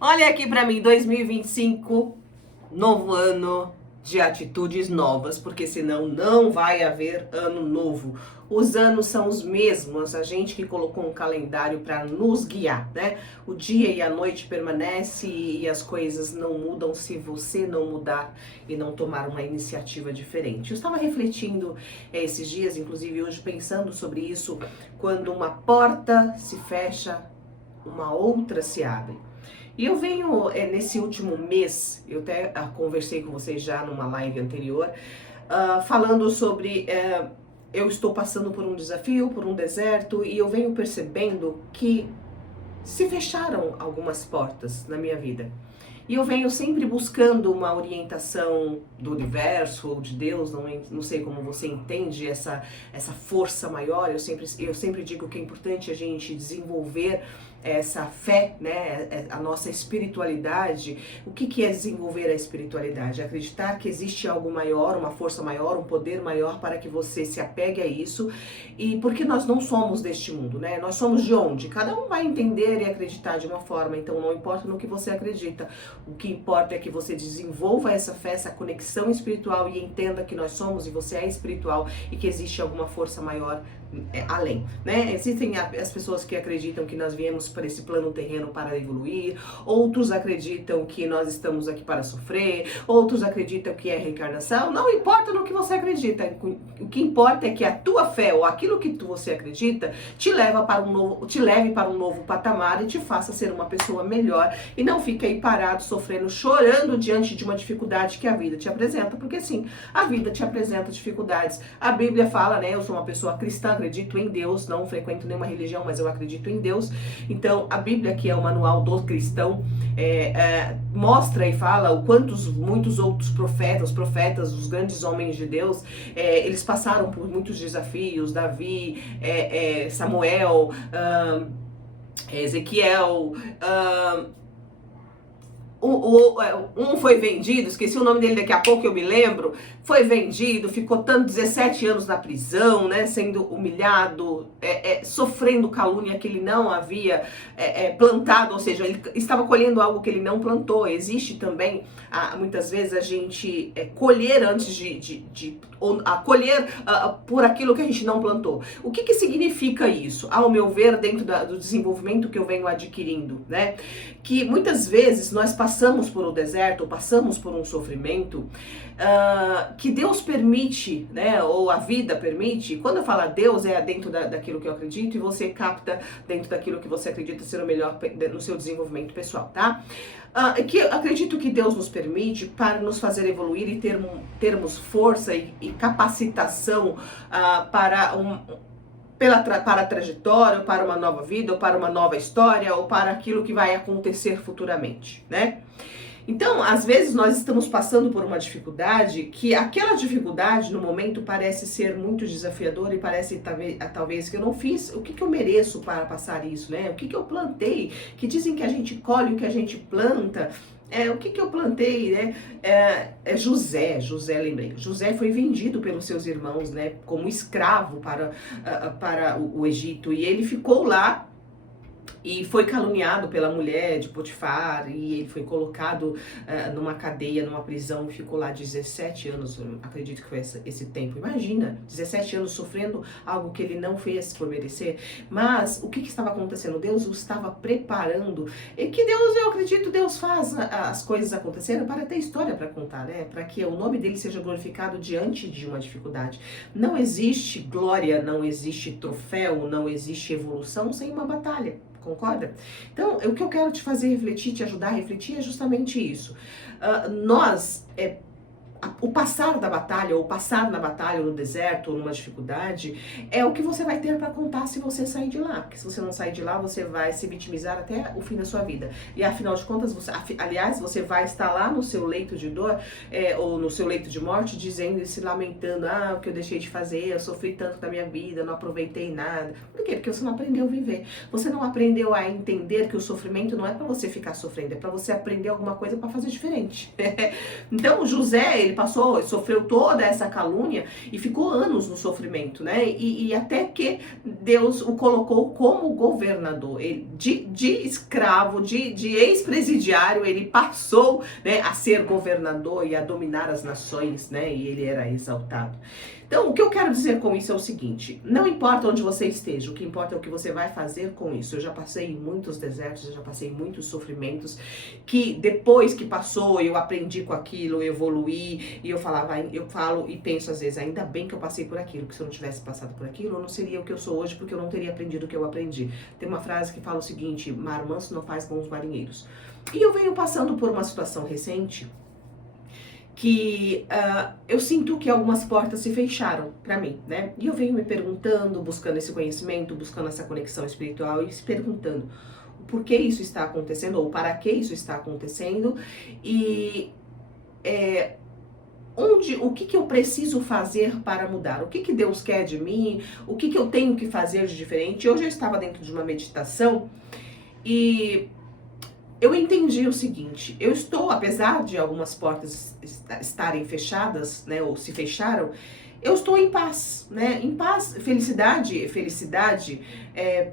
Olha aqui pra mim, 2025, novo ano de atitudes novas, porque senão não vai haver ano novo. Os anos são os mesmos, a gente que colocou um calendário para nos guiar, né? O dia e a noite permanecem e as coisas não mudam se você não mudar e não tomar uma iniciativa diferente. Eu estava refletindo esses dias, inclusive hoje pensando sobre isso, quando uma porta se fecha, uma outra se abre. E eu venho, nesse último mês, eu até conversei com vocês já numa live anterior, falando sobre eu estou passando por um desafio, por um deserto, e eu venho percebendo que se fecharam algumas portas na minha vida. E eu venho sempre buscando uma orientação do universo ou de Deus, não sei como você entende essa força maior. Eu sempre digo que é importante a gente desenvolver essa fé, né, a nossa espiritualidade. O que é desenvolver a espiritualidade? Acreditar que existe algo maior, uma força maior, um poder maior para que você se apegue a isso. E porque nós não somos deste mundo, né? Nós somos de onde? Cada um vai entender e acreditar de uma forma, então não importa no que você acredita. O que importa é que você desenvolva essa fé, essa conexão espiritual e entenda que nós somos e você é espiritual e que existe alguma força maior além, né? Existem as pessoas que acreditam que nós viemos para esse plano terreno para evoluir, outros acreditam que nós estamos aqui para sofrer, outros acreditam que é reencarnação. Não importa no que você acredita, o que importa é que a tua fé ou aquilo que você acredita te leve para um novo patamar e te faça ser uma pessoa melhor e não fique aí parado, sofrendo, chorando diante de uma dificuldade que a vida te apresenta, porque sim, a vida te apresenta dificuldades. A Bíblia fala, né? Eu sou uma pessoa cristã, acredito em Deus, não frequento nenhuma religião, mas eu acredito em Deus. Então, a Bíblia, que é o manual do cristão, mostra e fala o quantos muitos outros profetas, os grandes homens de Deus, eles passaram por muitos desafios. Davi, Samuel, Ezequiel, um foi vendido, esqueci o nome dele, daqui a pouco eu me lembro, foi vendido, ficou 17 anos na prisão, né, sendo humilhado, sofrendo calúnia que ele não havia plantado, ou seja, ele estava colhendo algo que ele não plantou. Existe também, muitas vezes, a gente colher antes colher por aquilo que a gente não plantou. O que significa isso? Ao meu ver, dentro do desenvolvimento que eu venho adquirindo, né, que muitas vezes nós passamos por um deserto, ou passamos por um sofrimento, que Deus permite, né, ou a vida permite. Quando eu falo Deus, é dentro daquilo que eu acredito, e você capta dentro daquilo que você acredita ser o melhor no seu desenvolvimento pessoal, tá? Que eu acredito que Deus nos permite para nos fazer evoluir e termos força e capacitação para para a trajetória, ou para uma nova vida, ou para uma nova história, ou para aquilo que vai acontecer futuramente, né? Então, às vezes nós estamos passando por uma dificuldade que aquela dificuldade no momento parece ser muito desafiadora e parece talvez que eu não fiz, o que eu mereço para passar isso, né? O que eu plantei, que dizem que a gente colhe o que a gente planta. O que eu plantei, né? José, lembrei. José foi vendido pelos seus irmãos, né? Como escravo para o Egito, e ele ficou lá e foi caluniado pela mulher de Potifar, e ele foi colocado numa cadeia, numa prisão, e ficou lá 17 anos, acredito que foi esse tempo. Imagina, 17 anos sofrendo algo que ele não fez por merecer. Mas o que estava acontecendo? Deus o estava preparando, e que Deus, eu acredito, Deus faz as coisas acontecerem para ter história para contar, né? Para que o nome dele seja glorificado diante de uma dificuldade. Não existe glória, não existe troféu, não existe evolução sem uma batalha. Concorda? Então, o que eu quero te fazer refletir, te ajudar a refletir, é justamente isso. O passar da batalha, ou passar na batalha, ou no deserto, ou numa dificuldade, é o que você vai ter para contar se você sair de lá. Porque se você não sair de lá, você vai se vitimizar até o fim da sua vida. E afinal de contas, você vai estar lá no seu leito de dor, ou no seu leito de morte, dizendo e se lamentando: o que eu deixei de fazer, eu sofri tanto da minha vida, não aproveitei nada. Por quê? Porque você não aprendeu a viver. Você não aprendeu a entender que o sofrimento não é para você ficar sofrendo, é para você aprender alguma coisa para fazer diferente. Então, José, Ele sofreu toda essa calúnia e ficou anos no sofrimento, né? E até que Deus o colocou como governador. Ele, de escravo, de ex-presidiário, ele passou, né, a ser governador e a dominar as nações, né? E ele era exaltado. Então, o que eu quero dizer com isso é o seguinte: não importa onde você esteja, o que importa é o que você vai fazer com isso. Eu já passei em muitos desertos, eu já passei em muitos sofrimentos, que depois que passou, eu aprendi com aquilo, eu evoluí, e eu falo e penso às vezes, ainda bem que eu passei por aquilo, que se eu não tivesse passado por aquilo, eu não seria o que eu sou hoje, porque eu não teria aprendido o que eu aprendi. Tem uma frase que fala o seguinte: mar manso não faz bons marinheiros. E eu venho passando por uma situação recente, que eu sinto que algumas portas se fecharam para mim, né? E eu venho me perguntando, buscando esse conhecimento, buscando essa conexão espiritual e se perguntando por que isso está acontecendo ou para que isso está acontecendo e o que eu preciso fazer para mudar, o que Deus quer de mim, o que eu tenho que fazer de diferente. Hoje eu estava dentro de uma meditação e eu entendi o seguinte: eu estou, apesar de algumas portas estarem fechadas, né, ou se fecharam, eu estou em paz, né? Em paz, felicidade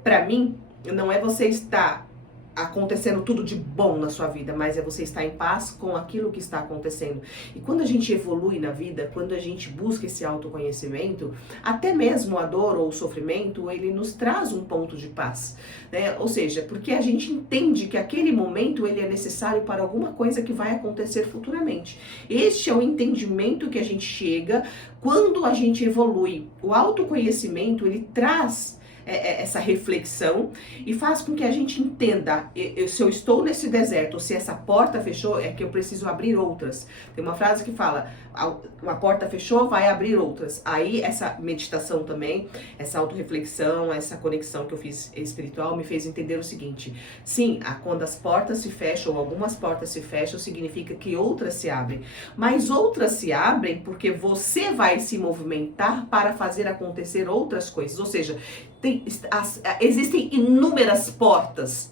para mim não é você estar acontecendo tudo de bom na sua vida, mas é você estar em paz com aquilo que está acontecendo. E quando a gente evolui na vida, quando a gente busca esse autoconhecimento, até mesmo a dor ou o sofrimento, ele nos traz um ponto de paz, né? Ou seja, porque a gente entende que aquele momento ele é necessário para alguma coisa que vai acontecer futuramente. Este é o entendimento que a gente chega quando a gente evolui. O autoconhecimento, ele traz essa reflexão e faz com que a gente entenda, se eu estou nesse deserto, ou se essa porta fechou, é que eu preciso abrir outras. Tem uma frase que fala, uma porta fechou, vai abrir outras. Aí essa meditação também, essa autorreflexão, essa conexão que eu fiz espiritual me fez entender o seguinte: sim, quando as portas se fecham, ou algumas portas se fecham, significa que outras se abrem. Mas outras se abrem porque você vai se movimentar para fazer acontecer outras coisas. Ou seja, existem inúmeras portas,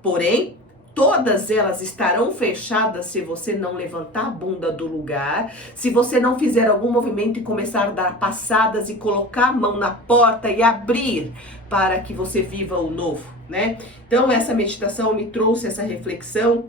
porém, todas elas estarão fechadas se você não levantar a bunda do lugar, se você não fizer algum movimento e começar a dar passadas e colocar a mão na porta e abrir para que você viva o novo, né? Então, essa meditação me trouxe essa reflexão.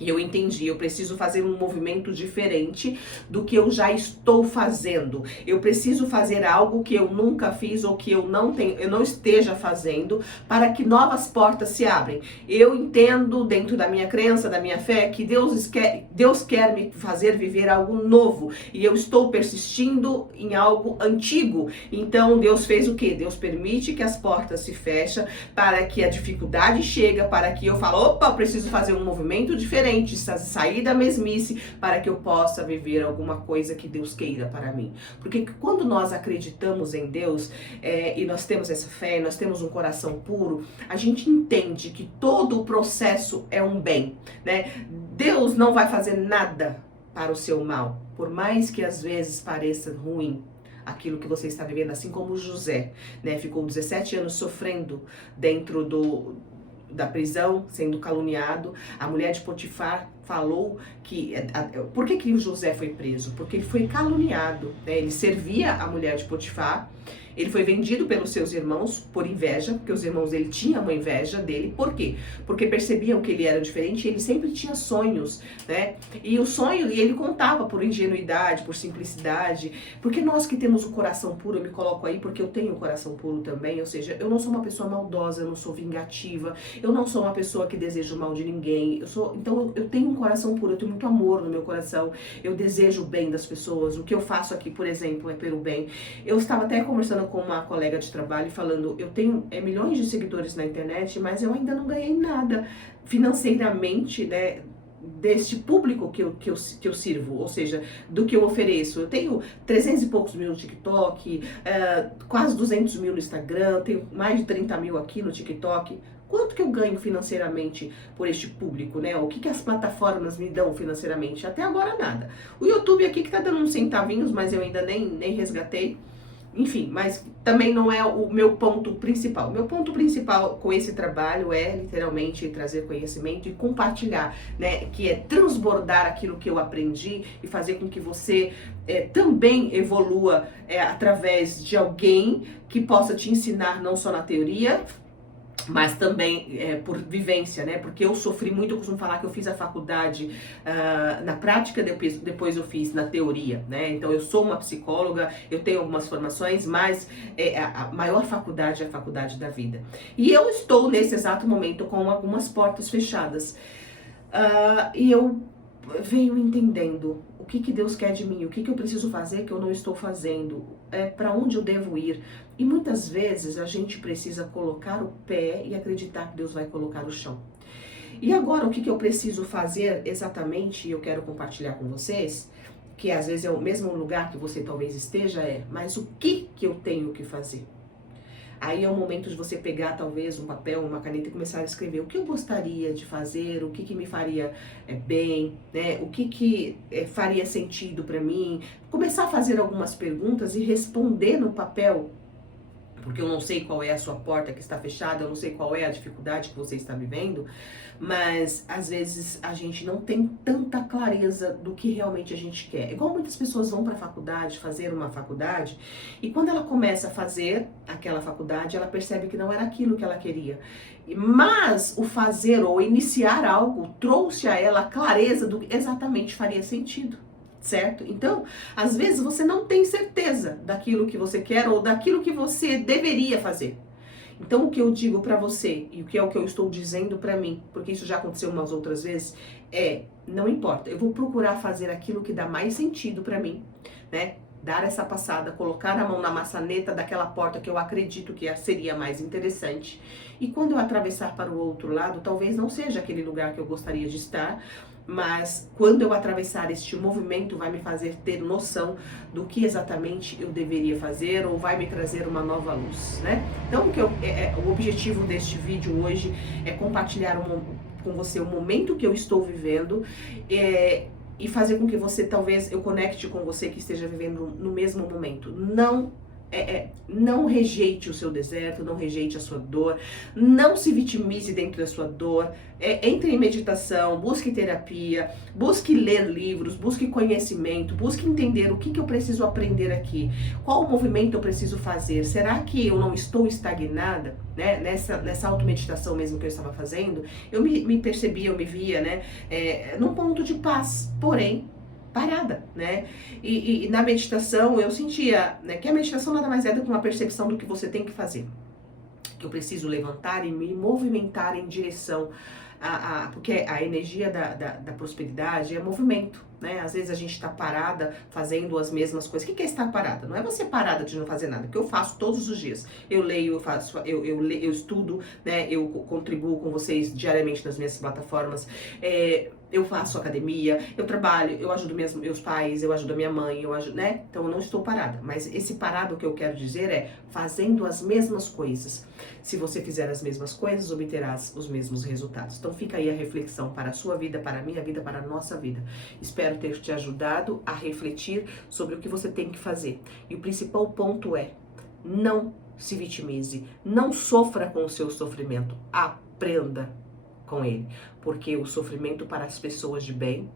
E eu entendi, eu preciso fazer um movimento diferente do que eu já estou fazendo. Eu preciso fazer algo que eu nunca fiz ou que eu não esteja fazendo, para que novas portas se abrem. Eu entendo, dentro da minha crença, da minha fé, que Deus quer me fazer viver algo novo. E eu estou persistindo em algo antigo. Então Deus fez o quê? Deus permite que as portas se fechem para que a dificuldade chegue, para que eu fale, opa, eu preciso fazer um movimento diferente, sair da mesmice, para que eu possa viver alguma coisa que Deus queira para mim. Porque quando nós acreditamos em Deus, e nós temos essa fé, nós temos um coração puro, a gente entende que todo o processo é um bem, né? Deus não vai fazer nada para o seu mal, por mais que às vezes pareça ruim aquilo que você está vivendo, assim como José, né? Ficou 17 anos sofrendo dentro da prisão, sendo caluniado. A mulher de Potifar falou que... Por que o José foi preso? Porque ele foi caluniado, né? Ele servia a mulher de Potifar. Ele foi vendido pelos seus irmãos por inveja, porque os irmãos dele tinham uma inveja dele. Por quê? Porque percebiam que ele era diferente e ele sempre tinha sonhos, né? E o sonho, e ele contava por ingenuidade, por simplicidade. Porque nós que temos o coração puro, eu me coloco aí porque eu tenho o coração puro também, ou seja, eu não sou uma pessoa maldosa, eu não sou vingativa, eu não sou uma pessoa que deseja o mal de ninguém. Então eu tenho um coração puro, eu tenho muito amor no meu coração, eu desejo o bem das pessoas. O que eu faço aqui, por exemplo, é pelo bem. Eu estava até conversando com uma colega de trabalho falando, eu tenho milhões de seguidores na internet, mas eu ainda não ganhei nada financeiramente, né, deste público que eu sirvo, ou seja, do que eu ofereço. Eu tenho 300 e poucos mil no TikTok, quase 200 mil no Instagram, tenho mais de 30 mil aqui no TikTok. Quanto que eu ganho financeiramente por este público, né? O que as plataformas me dão financeiramente? Até agora nada. O YouTube aqui que tá dando uns centavinhos, mas eu ainda nem resgatei. enfim, mas também não é o meu ponto principal. Meu ponto principal com esse trabalho é literalmente trazer conhecimento e compartilhar, né? Que é transbordar aquilo que eu aprendi e fazer com que você também evolua através de alguém que possa te ensinar não só na teoria, mas também por vivência, né? Porque eu sofri muito, eu costumo falar que eu fiz a faculdade na prática, depois eu fiz na teoria, né? Então eu sou uma psicóloga, eu tenho algumas formações, mas a maior faculdade é a faculdade da vida. E eu estou nesse exato momento com algumas portas fechadas. E eu venho entendendo o que Deus quer de mim, o que eu preciso fazer que eu não estou fazendo, para onde eu devo ir. E muitas vezes a gente precisa colocar o pé e acreditar que Deus vai colocar o chão. E agora o que eu preciso fazer exatamente, e eu quero compartilhar com vocês, que às vezes é o mesmo lugar que você talvez esteja, mas o que eu tenho que fazer? Aí é o momento de você pegar talvez um papel, uma caneta e começar a escrever o que eu gostaria de fazer, o que me faria bem, né? O que faria sentido para mim. Começar a fazer algumas perguntas e responder no papel, porque eu não sei qual é a sua porta que está fechada, eu não sei qual é a dificuldade que você está vivendo, mas às vezes a gente não tem tanta clareza do que realmente a gente quer. Igual muitas pessoas vão para a faculdade, fazer uma faculdade, e quando ela começa a fazer aquela faculdade, ela percebe que não era aquilo que ela queria. Mas o fazer ou iniciar algo trouxe a ela a clareza do que exatamente faria sentido. Certo? Então, às vezes você não tem certeza daquilo que você quer ou daquilo que você deveria fazer. Então, o que eu digo pra você, e o que eu estou dizendo pra mim, porque isso já aconteceu umas outras vezes, não importa, eu vou procurar fazer aquilo que dá mais sentido pra mim, né? Dar essa passada, colocar a mão na maçaneta daquela porta que eu acredito que seria mais interessante. E quando eu atravessar para o outro lado, talvez não seja aquele lugar que eu gostaria de estar, mas quando eu atravessar este movimento vai me fazer ter noção do que exatamente eu deveria fazer ou vai me trazer uma nova luz, né? Então o objetivo deste vídeo hoje é compartilhar com você o momento que eu estou vivendo e fazer com que você, talvez, eu conecte com você que esteja vivendo no mesmo momento. Não rejeite o seu deserto, não rejeite a sua dor, não se vitimize dentro da sua dor, entre em meditação, busque terapia, busque ler livros, busque conhecimento, busque entender o que eu preciso aprender aqui, qual o movimento eu preciso fazer, será que eu não estou estagnada, né? Nessa automeditação mesmo que eu estava fazendo, eu me percebia, eu me via, né, num ponto de paz, porém, parada, né? E na meditação eu sentia, né, que a meditação nada mais é do que uma percepção do que você tem que fazer. Que eu preciso levantar e me movimentar em direção porque a energia da prosperidade é movimento, né? Às vezes a gente está parada fazendo as mesmas coisas. O que é estar parada? Não é você parada de não fazer nada, que eu faço todos os dias. Eu leio, eu estudo, né? Eu contribuo com vocês diariamente nas minhas plataformas. Eu faço academia, eu trabalho, eu ajudo meus pais, eu ajudo a minha mãe, né? Então eu não estou parada. Mas esse parado que eu quero dizer é fazendo as mesmas coisas. Se você fizer as mesmas coisas, obterás os mesmos resultados. Então fica aí a reflexão para a sua vida, para a minha vida, para a nossa vida. Espero ter te ajudado a refletir sobre o que você tem que fazer. E o principal ponto é, não se vitimize, não sofra com o seu sofrimento, aprenda com ele, porque o sofrimento para as pessoas de bem,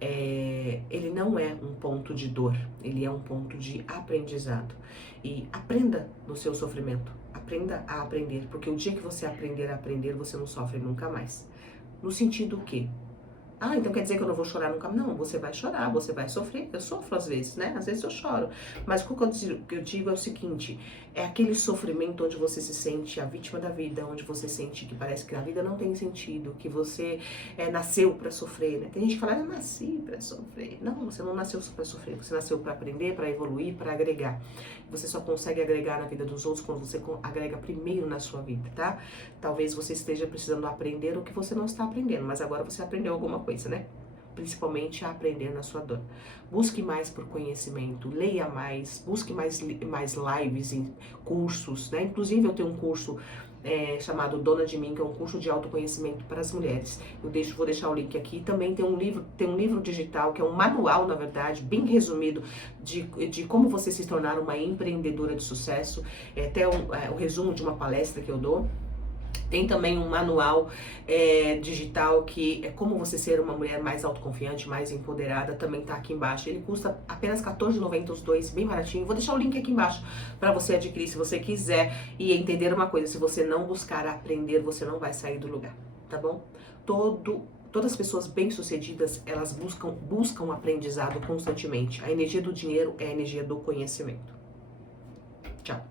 ele não é um ponto de dor, ele é um ponto de aprendizado. E aprenda no seu sofrimento, aprenda a aprender, porque o dia que você aprender a aprender, você não sofre nunca mais. No sentido que, então quer dizer que eu não vou chorar nunca? Não, você vai chorar, você vai sofrer. Eu sofro às vezes, né? Às vezes eu choro. Mas o que eu digo é o seguinte, é aquele sofrimento onde você se sente a vítima da vida, onde você sente que parece que a vida não tem sentido, que você nasceu para sofrer, né? Tem gente que fala, eu nasci para sofrer. Não, você não nasceu para sofrer, você nasceu para aprender, para evoluir, para agregar. Você só consegue agregar na vida dos outros quando você agrega primeiro na sua vida, tá? Talvez você esteja precisando aprender o que você não está aprendendo, mas agora você aprendeu alguma coisa, né? Principalmente a aprender na sua dor. Busque mais por conhecimento, leia mais, busque mais lives, cursos, né? Inclusive eu tenho um curso chamado Dona de Mim, que é um curso de autoconhecimento para as mulheres. Vou deixar o link aqui. Também tem um livro digital, que é um manual, na verdade, bem resumido, de como você se tornar uma empreendedora de sucesso. É até o resumo de uma palestra que eu dou. Tem também um manual digital que é como você ser uma mulher mais autoconfiante, mais empoderada, também tá aqui embaixo. Ele custa apenas R$14,90 os dois, bem baratinho. Vou deixar o link aqui embaixo para você adquirir se você quiser. E entender uma coisa, se você não buscar aprender, você não vai sair do lugar, tá bom? Todas as pessoas bem-sucedidas, elas buscam aprendizado constantemente. A energia do dinheiro é a energia do conhecimento. Tchau.